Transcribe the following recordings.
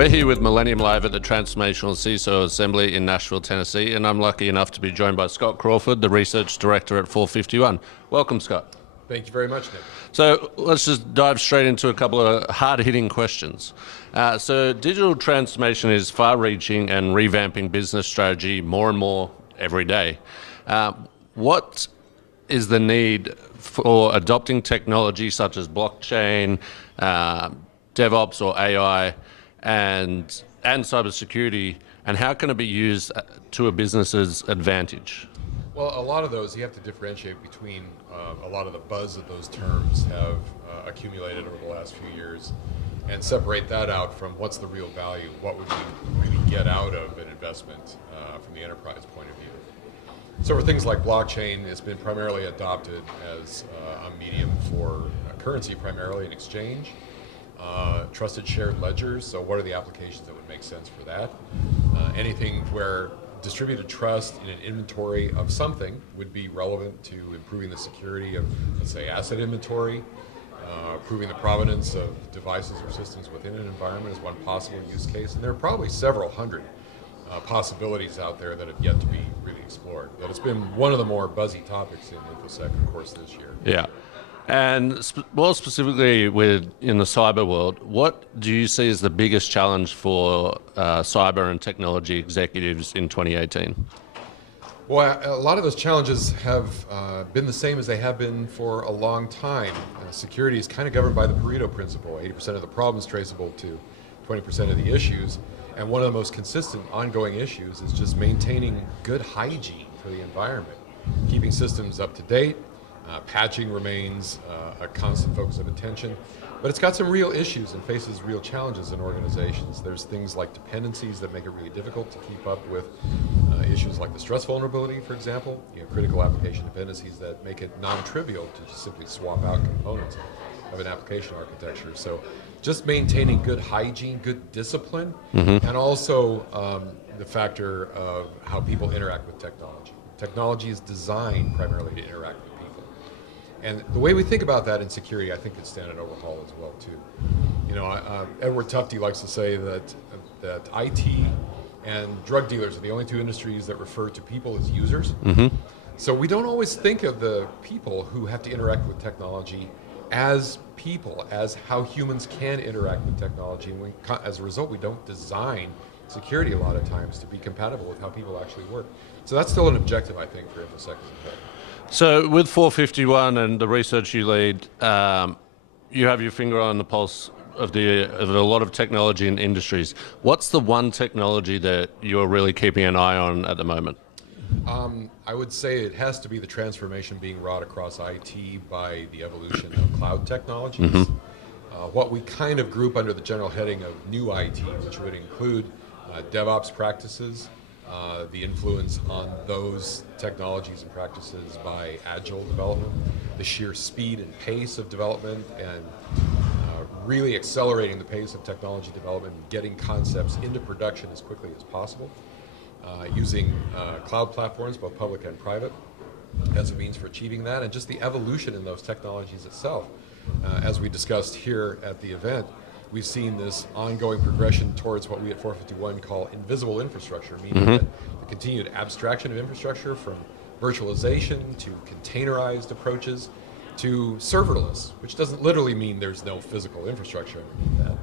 We're here with Millennium live at the Transformational CISO Assembly in Nashville, Tennessee, and I'm lucky enough to be joined by Scott Crawford, the Research Director at 451. Welcome, Scott. Thank you very much, Nick. So let's just dive straight into a couple of hard-hitting questions. So digital transformation is far-reaching and revamping business strategy more and more every day. What is the need for adopting technology such as blockchain, DevOps or AI, and cybersecurity, and how can it be used to a business's advantage? Well, a lot of those, you have to differentiate between a lot of the buzz that those terms have accumulated over the last few years and separate that out from what's the real value, what would we really get out of an investment from the enterprise point of view. So for things like blockchain, it's been primarily adopted as a medium for currency, primarily an exchange. Trusted shared ledgers, so what are the applications that would make sense for that? Anything where distributed trust in an inventory of something would be relevant to improving the security of, let's say, asset inventory, proving the provenance of devices or systems within an environment is one possible use case, and there are probably several hundred possibilities out there that have yet to be really explored. But it's been one of the more buzzy topics in InfoSec, of course, this year. Yeah. And more specifically in the cyber world, what do you see as the biggest challenge for cyber and technology executives in 2018? Well, a lot of those challenges have been the same as they have been for a long time. Security is kind of governed by the Pareto principle. 80% of the problems traceable to 20% of the issues. And one of the most consistent ongoing issues is just maintaining good hygiene for the environment, keeping systems up to date. Patching remains a constant focus of attention, but it's got some real issues and faces real challenges in organizations. There's things like dependencies that make it really difficult to keep up with issues like the stress vulnerability, for example, critical application dependencies that make it non-trivial to just simply swap out components of an application architecture. So just maintaining good hygiene, good discipline, and also the factor of how people interact with technology. Technology is designed primarily to interact with people. And the way we think about that in security, I think, could stand an overhaul as well, too. Edward Tufte likes to say that IT and drug dealers are the only two industries that refer to people as users. So we don't always think of the people who have to interact with technology as people, as how humans can interact with technology. And as a result, we don't design security a lot of times to be compatible with how people actually work. So that's still an objective, I think, for InfoSec as a whole. So with 451 and the research you lead, you have your finger on the pulse of a lot of technology and industries. What's the one technology that you're really keeping an eye on at the moment? I would say it has to be the transformation being wrought across IT by the evolution of cloud technologies. What we kind of group under the general heading of new IT, which would include DevOps practices, the influence on those technologies and practices by agile development, the sheer speed and pace of development, and really accelerating the pace of technology development, getting concepts into production as quickly as possible, using cloud platforms, both public and private, as a means for achieving that, and just the evolution in those technologies itself. As we discussed here at the event, we've seen this ongoing progression towards what we at 451 call invisible infrastructure, meaning that the continued abstraction of infrastructure from virtualization to containerized approaches to serverless, which doesn't literally mean there's no physical infrastructure underneath that.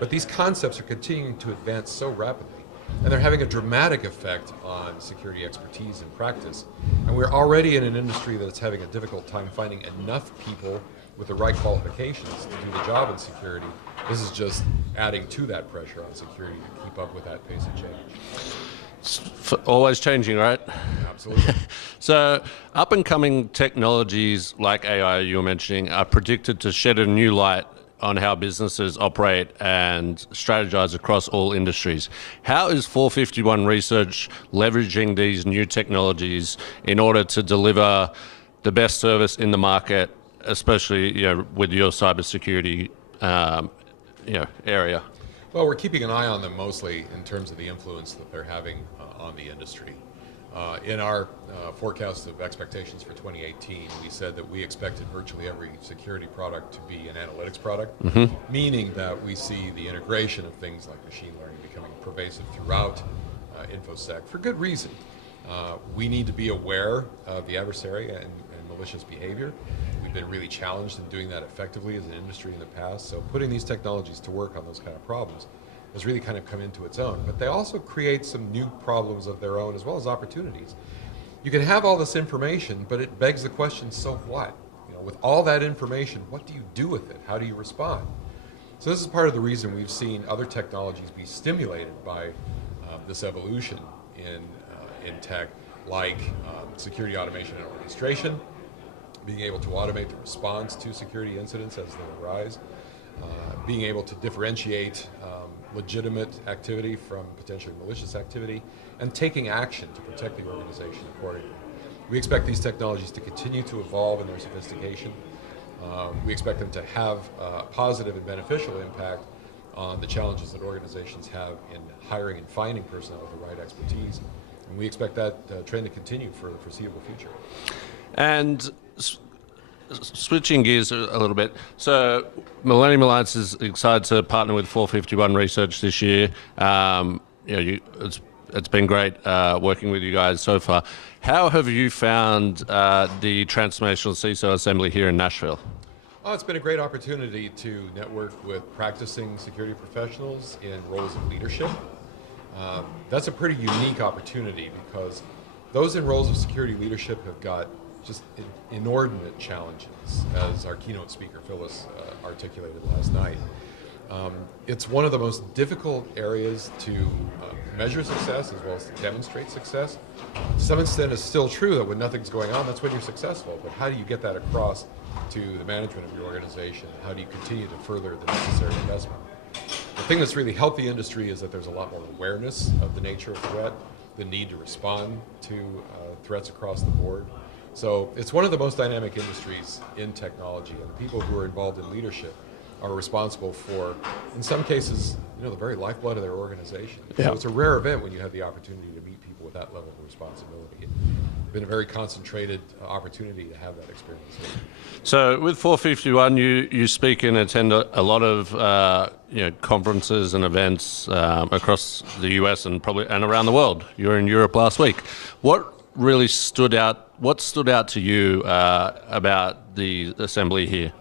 But these concepts are continuing to advance so rapidly, and they're having a dramatic effect on security expertise and practice. And we're already in an industry that's having a difficult time finding enough people with the right qualifications to do the job in security. This is just adding to that pressure on security to keep up with that pace of change. It's always changing, right? Absolutely. So up and coming technologies like AI you were mentioning are predicted to shed a new light on how businesses operate and strategize across all industries. How is 451 Research leveraging these new technologies in order to deliver the best service in the market, especially with your cybersecurity area? Well, we're keeping an eye on them mostly in terms of the influence that they're having on the industry. In our forecast of expectations for 2018, we said that we expected virtually every security product to be an analytics product, meaning that we see the integration of things like machine learning becoming pervasive throughout InfoSec for good reason. We need to be aware of the adversary and malicious behavior. We've been really challenged in doing that effectively as an industry in the past, so putting these technologies to work on those kind of problems has really kind of come into its own. But they also create some new problems of their own as well as opportunities. You can have all this information, but it begs the question, so what? You know, with all that information, what do you do with it? How do you respond? So this is part of the reason we've seen other technologies be stimulated by this evolution in tech, like security automation and orchestration, being able to automate the response to security incidents as they arise, being able to differentiate legitimate activity from potentially malicious activity, and taking action to protect the organization accordingly. We expect these technologies to continue to evolve in their sophistication. We expect them to have a positive and beneficial impact on the challenges that organizations have in hiring and finding personnel with the right expertise. And we expect that trend to continue for the foreseeable future. And switching gears a little bit, so Millennium Alliance is excited to partner with 451 Research this year. It's been great working with you guys so far. How have you found the Transformational CISO Assembly here in Nashville? Oh, it's been a great opportunity to network with practicing security professionals in roles of leadership. That's a pretty unique opportunity because those in roles of security leadership have got just inordinate challenges, as our keynote speaker Phyllis articulated last night. It's one of the most difficult areas to measure success as well as to demonstrate success. To some extent, it's still true that when nothing's going on, that's when you're successful. But how do you get that across to the management of your organization? How do you continue to further the necessary investment? The thing that's really helped the industry is that there's a lot more awareness of the nature of threat, the need to respond to threats across the board. So it's one of the most dynamic industries in technology, and the people who are involved in leadership are responsible for, in some cases, the very lifeblood of their organization. Yeah. So it's a rare event when you have the opportunity to meet people with that level of responsibility. It's been a very concentrated opportunity to have that experience. So with 451, you speak and attend a lot of conferences and events across the US and probably around the world. You were in Europe last week. What really stood out? What stood out to you about the assembly here?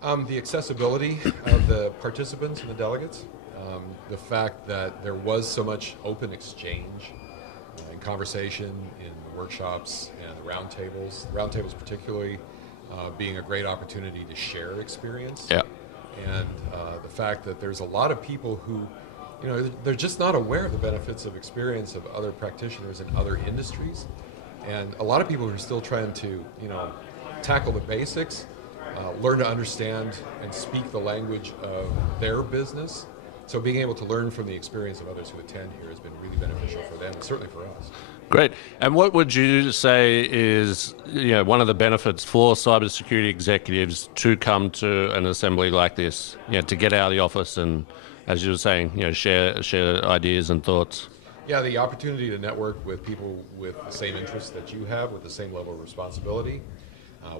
The accessibility of the participants and the delegates. The fact that there was so much open exchange and conversation in the workshops and the roundtables. The roundtables particularly being a great opportunity to share experience. Yeah. And the fact that there's a lot of people who, they're just not aware of the benefits of experience of other practitioners in other industries. And a lot of people are still trying to, tackle the basics, learn to understand and speak the language of their business. So being able to learn from the experience of others who attend here has been really beneficial for them and certainly for us. Great. And what would you say is one of the benefits for cybersecurity executives to come to an assembly like this, to get out of the office and, as you were saying, share ideas and thoughts? Yeah, the opportunity to network with people with the same interests that you have, with the same level of responsibility,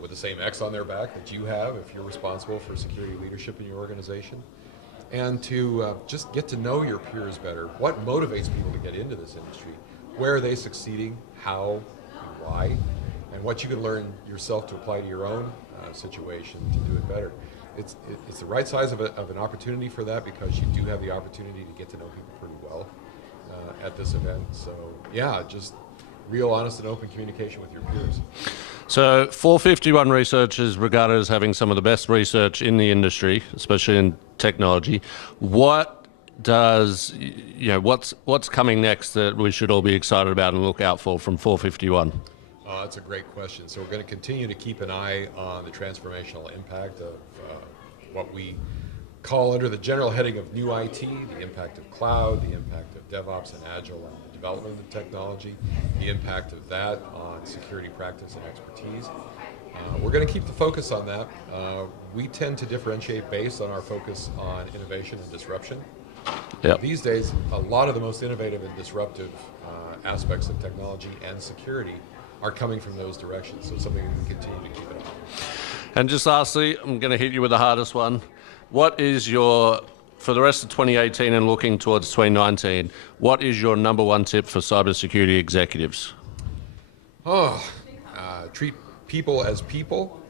with the same X on their back that you have if you're responsible for security leadership in your organization, and to just get to know your peers better. What motivates people to get into this industry? Where are they succeeding? How? And why? And what you can learn yourself to apply to your own situation to do it better. It's the right size of an opportunity for that because you do have the opportunity to get to know people pretty well at this event. So yeah, just real honest and open communication with your peers. So 451 Research is regarded as having some of the best research in the industry, especially in technology. What does, what's coming next that we should all be excited about and look out for from 451? That's a great question. So we're going to continue to keep an eye on the transformational impact of what we call under the general heading of new IT, the impact of cloud, the impact of DevOps and Agile on the development of technology, the impact of that on security practice and expertise. We're going to keep the focus on that. We tend to differentiate based on our focus on innovation and disruption. Yep. These days, a lot of the most innovative and disruptive aspects of technology and security are coming from those directions. So it's something we can continue to keep it on. And just lastly, I'm going to hit you with the hardest one. What is your, for the rest of 2018 and looking towards 2019, what is your number one tip for cybersecurity executives? Treat people as people.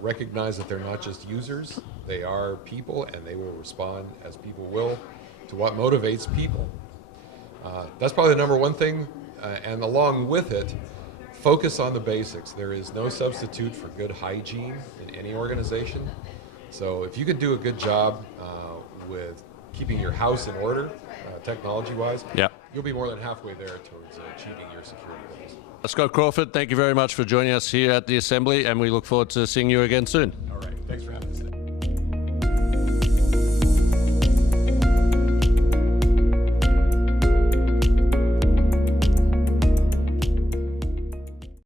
Recognize that they're not just users. They are people, and they will respond as people will to what motivates people. That's probably the number one thing. And along with it, focus on the basics. There is no substitute for good hygiene in any organization. So if you can do a good job with keeping your house in order, technology-wise, you'll be more than halfway there towards achieving your security goals. Scott Crawford, thank you very much for joining us here at the Assembly, and we look forward to seeing you again soon.